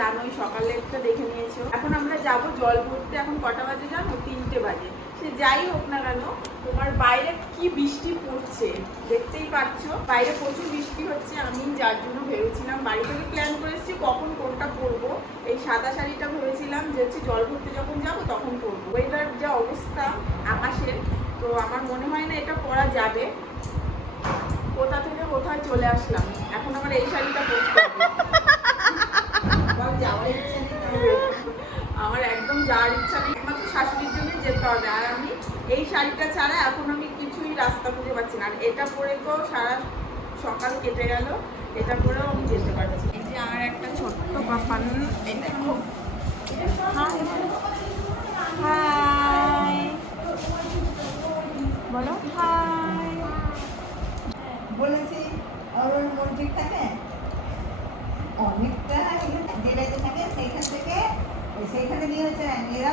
জানোই, সকালেরটা দেখে নিয়েছো। এখন আমরা যাব জল ভরতে। এখন কটা বাজে জানো? 3টে বাজে। সে যাই হোক না কেন, তোমার বাইরে কি বৃষ্টি পড়ছে দেখতেই পাচ্ছ, বাইরে প্রচুর বৃষ্টি হচ্ছে। আমি যার জন্য ভেবেছিলাম, বাড়ি থেকে প্ল্যান করেছি কখন কোনটা পরবো। এই সাদা শাড়িটা ভেবেছিলাম যে হচ্ছে জল ভরতে যখন যাব তখন পরবো। ওয়েদার যা অবস্থা আকাশের, তো আমার মনে হয় না এটা পরা যাবে। কোথা থেকে কোথায় চলে আসলাম, এখন আমার এই শাড়িটা পরতে হবে। আমার একদম যাওয়ার ইচ্ছা নেই, একমাত্র শাশুড়ির জন্য যেতে হবে। আর আমি এই শাড়িটা ছাড়া এখন আমি কিছুই রাস্তা খুঁজে পাচ্ছি না। আর এটা পরে তো সারা সকাল কেটে গেল, এটা পরেও আমি যেতে পারছি। এই যে আমার একটা ছোট্ট পাপান, এই দেখো। হাই বলো, হাই। বলেছি ওর মন ঠিক থাকে, অনেকটা জেলে যে থাকে সেইখানে নিয়ে হচ্ছে এরা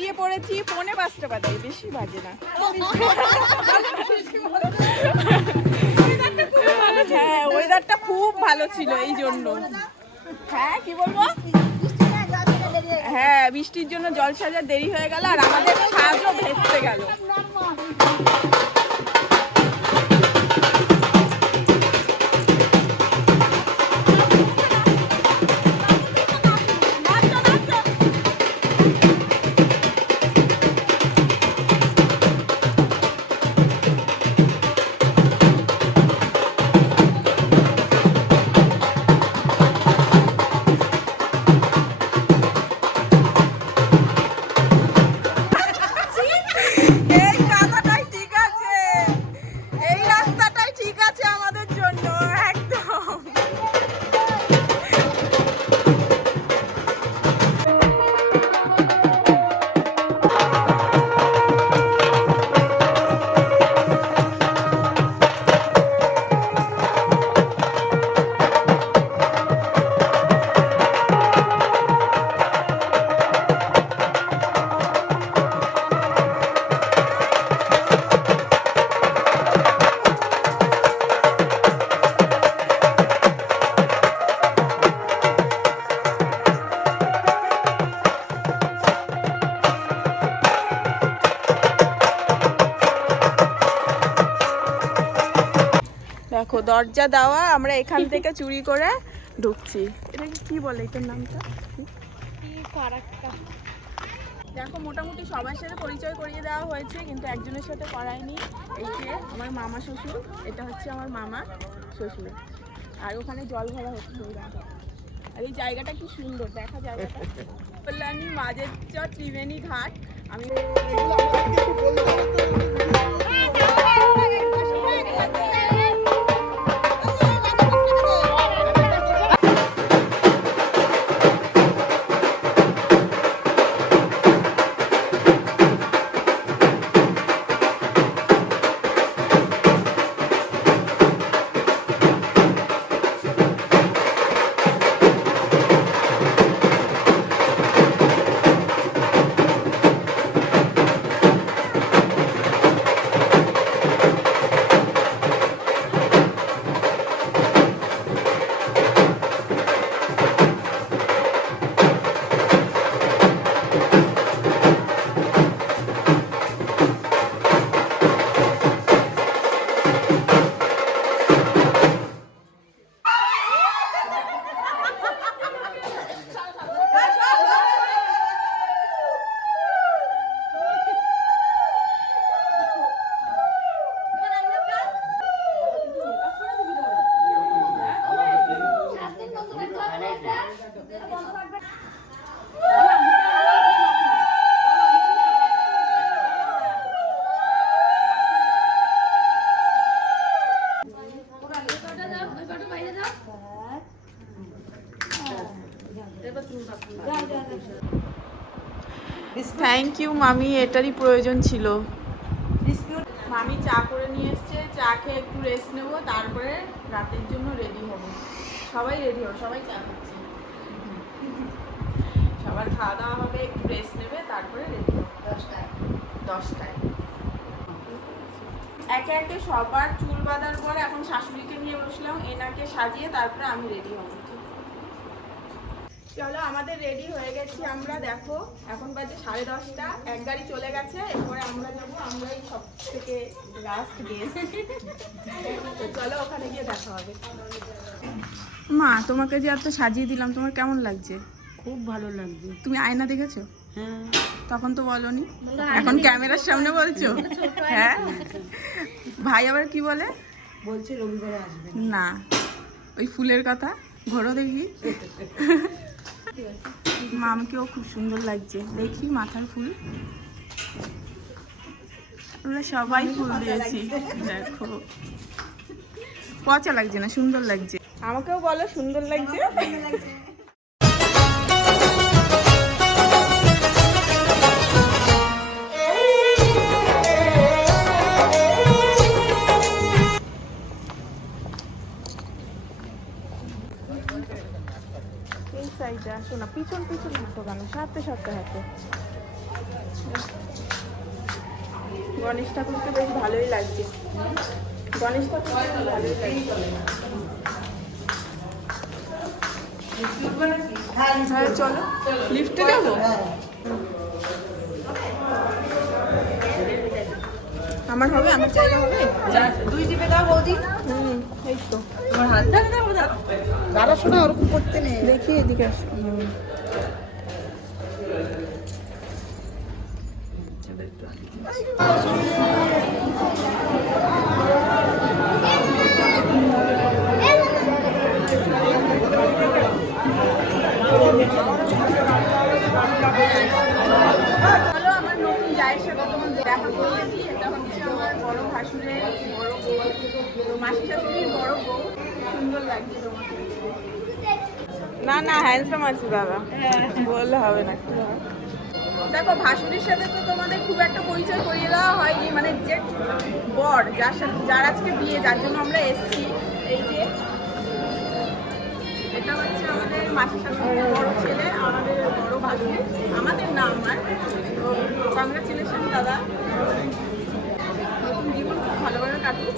দিয়ে পড়েছি 4:45 বাজে, বেশি বাজে না। হ্যাঁ, ওয়েদারটা খুব ভালো ছিল এই জন্য। হ্যাঁ কি বলবো, হ্যাঁ বৃষ্টির জন্য জল সাজার দেরি হয়ে গেল, আর আমাদের সাজও ভেস্তে গেল। দেখো দরজা দেওয়া, আমরা এখান থেকে চুরি করে ঢুকছি। এটা কি বলে, এটার নামটা দেখো। মোটামুটি সবার সাথে পরিচয় করিয়ে দেওয়া হয়েছে, কিন্তু একজনের সাথে করায়নি। এই যে আমার মামা শ্বশুর, এটা হচ্ছে আমার মামা শ্বশুর। আর ওখানে জল ভরা হচ্ছে। আর এই জায়গাটা কি সুন্দর দেখা, জায়গাটা কল্যাণী মাঝের চর ত্রিবেণী ঘাট। আমি থ্যাংক ইউ মামি, এটারই প্রয়োজন ছিল। বিস্কুট মামি চা করে নিয়ে এসছে, চা খেয়ে একটু রেস্ট নেবো, তারপরে রাতের জন্য রেডি হব। সবাই রেডি হবে, সবাই চা খাচ্ছে, সবার খাওয়া দাওয়া হবে, একটু রেস্ট নেবে, তারপরে রেডি হবে 10টায়। একে একে সবার চুল বাঁধার পর এখন শাশুড়িকে নিয়ে বসলাম, এনাকে সাজিয়ে তারপরে আমি রেডি হব। চলো আমাদের রেডি হয়ে গেছি আমরা, দেখো এখন বাজে 10:30, এক গাড়ি চলে গেছে, এরপরে আমরা যাবো, আমরাই সব থেকে লাস্ট গেস্ট। চলো ওখানে গিয়ে দেখা হবে। মা, তোমাকে যে এত সাজিয়ে দিলাম, তোমার কেমন লাগছে? খুব ভালো লাগছে। তুমি আয়না দেখেছো? হ্যাঁ, তখন তো বলনি, এখন ক্যামেরার সামনে বলছো। হ্যাঁ, ভাই আবার কি বলে? বলছে রবিবারে আসবে। না, ওই ফুলের কথা ঘোরো দেখি। মামকেও খুব সুন্দর লাগছে, দেখি মাথার ফুল। আমরা সবাই ফুল দিয়েছি, দেখো পচা লাগছে না, সুন্দর লাগছে। আমাকেও বলো সুন্দর লাগছে। এই সাইডে আসো না, পিছন পিছন হাঁটো কেন, সাথে সাথে হাঁটো। গণেশ ঠাকুরকে বেশ ভালোই লাগছে, গণেশ ঠাকুর ভালোই লাগছে। হ্যাঁ চলো, লিফটে যাবো। আমার হবে, আমার জায়গা হবে। 2 টিপে দাও বৌদি। এই তো তোমার হাত ধরে দাও দাও। দাঁড়া শোনা, ওরকম করতে নেই। দেখি এদিকে আসো। চলো আমার নতুন জায়ের সাথে তোমার দেখা করে দিই। এটা হচ্ছে আমার বড় ভাসুরের বড় বউ, তো মাসি শাশুড়ির বড় বউ। সুন্দর লাগছে তোমাকে। না না, হ্যান্ডসাম আছে দাদা, বললে হবে না। দেখো ভাসুরের সাথে তো তোমাদের খুব একটা পরিচয় করিয়ে দেওয়া হয়নি, মানে যে বর যার সাথে, যার আজকে বিয়ে, যার জন্য আমরা এসেছি। এই যে এটা হচ্ছে আমাদের মাসি শাশুড়ির বড় ছেলে, আমাদের বড় ভাসুর, আমাদের না আমার। তো কংগ্রাচুলেশন দাদা, নতুন জীবন খুব ভালোভাবে কাটুক।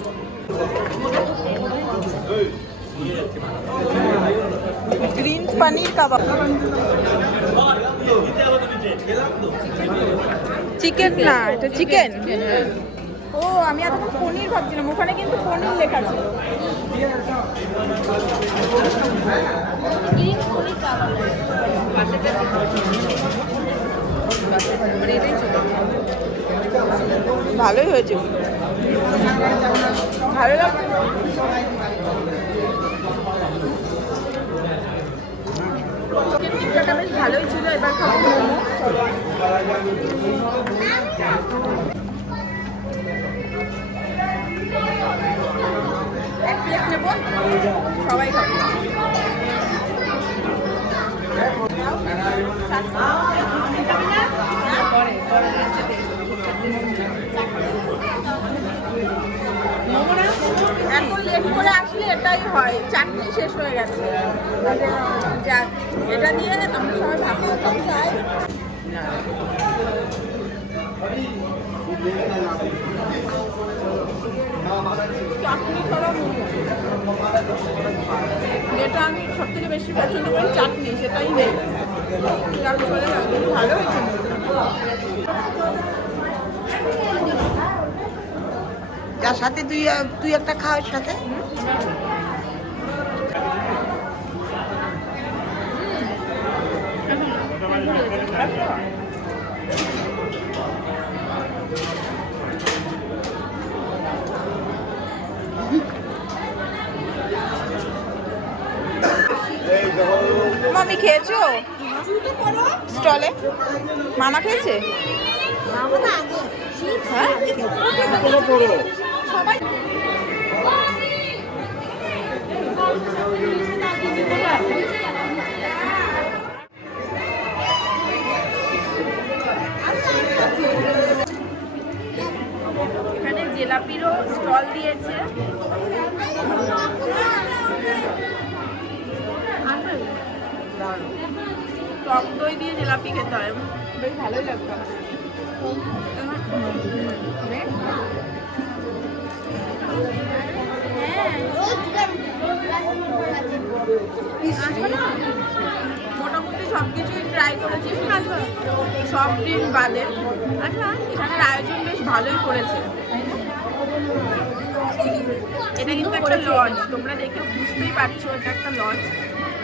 গ্রিন পনির কাবাব, চিকেন না, এটা চিকেন। ও আমি এতক্ষণ পনির ভাবছিলাম, ওখানে কিন্তু পনির লেখা ছিল। ভালোই হয়েছে, ভালো লাগছে। চিকেনটা বেশ ভালোই ছিল। এবার খাবো মোমো। এক প্লেট নেবো, সবাই খাবো। এখন লেট করে আসলে এটাই হয়, চাটনি শেষ হয়ে গেছে। যাক, এটা দিয়ে আমরা সবাই ভাত খেতে চাই। চাটনি ছাড়া মোমো, যেটা আমি সব থেকে বেশি পছন্দ করি, চাটনি, সেটাই নেই। ভালো হয়েছে। যার সাথে তুই একটা খাওয়ার সাথে মামি খেয়েছো স্টলে? মামা খেয়েছে? হ্যাঁ সবাই জিলাপিরও স্টল দিয়েছে। টক দই দিয়ে জিলাপি খেতে হয়, বেশ ভালোই লাগতো। মোটামুটি সবকিছুই ট্রাই করেছি, সফট ড্রিঙ্ক বাদে। আচ্ছা, এখানের আয়োজন বেশ ভালোই করেছে। এটা কিন্তু একটা লজ, তোমরা দেখে বুঝতেই পারছো এটা একটা লজ।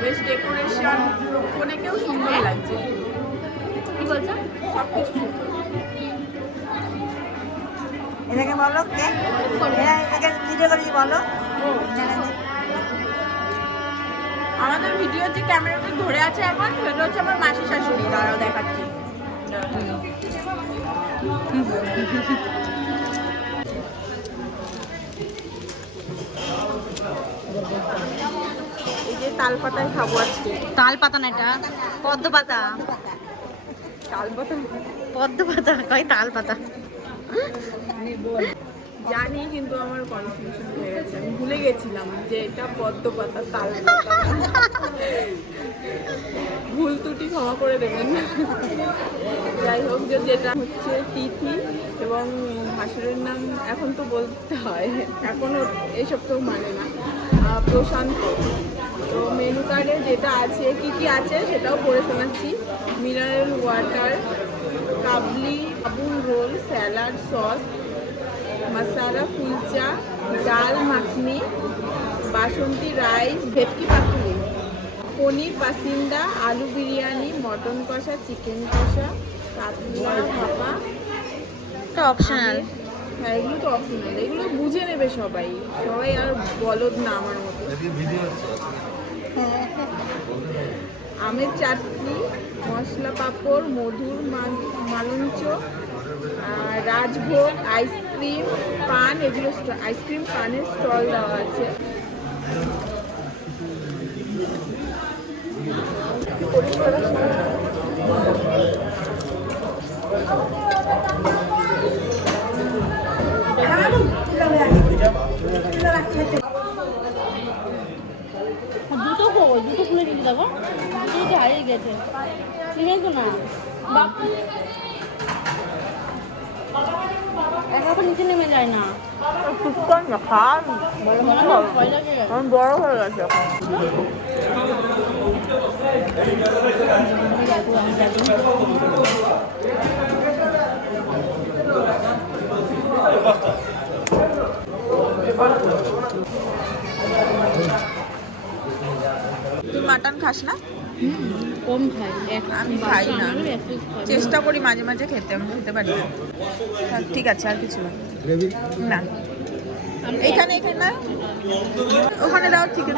বেশ ডেকোরেশন, অনেকেও সুন্দর লাগছে। কি বলছো? সবকিছু সুন্দর। এটাকে বলো কে? এটাকে ভিডিও করে বলো। আমাদের ভিডিওর যে ক্যামেরাটা ধরে আছে এখন, সেটা হচ্ছে আমার মাসি শাশুড়ি। দাঁড়াও দেখাচ্ছি। এই যে তাল পাতায় খাবো আজকে। তাল পাতা না, এটা পদ্ম পাতা। তাল পাতা, পদ্ম পাতা কই তাল পাতা? জানি, কিন্তু আমার কনফিউশন হয়ে গেছে। আমি ভুলে গেছিলাম যে এটা পদ্ম পাতা, তাল পাতা। ভুল ত্রুটি ক্ষমা করে দেবেন। যাই হোক, যেটা হচ্ছে তিথি এবং ভাসুরের নাম এখন তো বলতে হয়, এখনও এসব তো মানে না, প্রশান্ত। তো মেনু কার্ডে যেটা আছে, কি কি আছে সেটাও পড়ে শোনাচ্ছি। মিনারেল ওয়াটার, কাবলি, আবুল রোল, স্যালাড, সস, মশালা কুলচা, ডাল মাখনি, বাসন্তী রাইস, ভেটকি পাতুরি, পনির পাসিন্দা, আলু বিরিয়ানি, মটন কষা, চিকেন কষা, কাতলা ভাপা। এটা অপশনাল। হ্যাঁ, এগুলো তো অপশনাল, এগুলো বুঝে নেবে সবাই। সবাই আর বলদ না আমার মতো। আমের চাটনি, মশলা পাঁপড়, মধুর মালঞ্চ, রাজভোগ, আইসক্রিম, পান, এগুলো আইসক্রিম পানের স্টল দেওয়া আছে। দুটো দুটো খুলে দিতে দেখো, দুটো হারিয়ে গেছে। ঠিক আছে না বাপ, একা নিচে নেমে যায় না। ভয় লাগে। বড় হয়ে গেছে। তুই মাটন খাস না? কম খাই, আমি খাই না, চেষ্টা করি মাঝে মাঝে খেতে, আমি খেতে পারি না। হ্যাঁ, ঠিক আছে, আর কিছু না। না, এখানে এখানে না, ওখানে দাও চিকেন।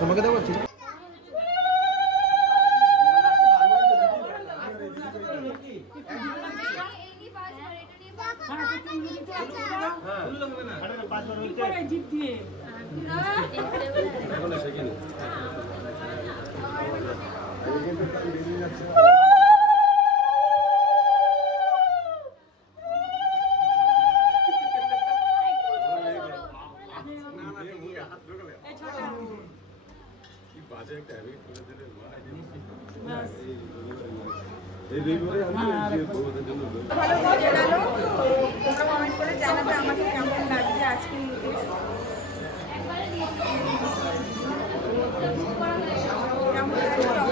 তোমাকে দেবো। ভালো হয়ে গেল। তোমরা কমেন্ট করে জানাবে আমাকে কেমন লাগছে আজকের লুকে। কেমন লাগছে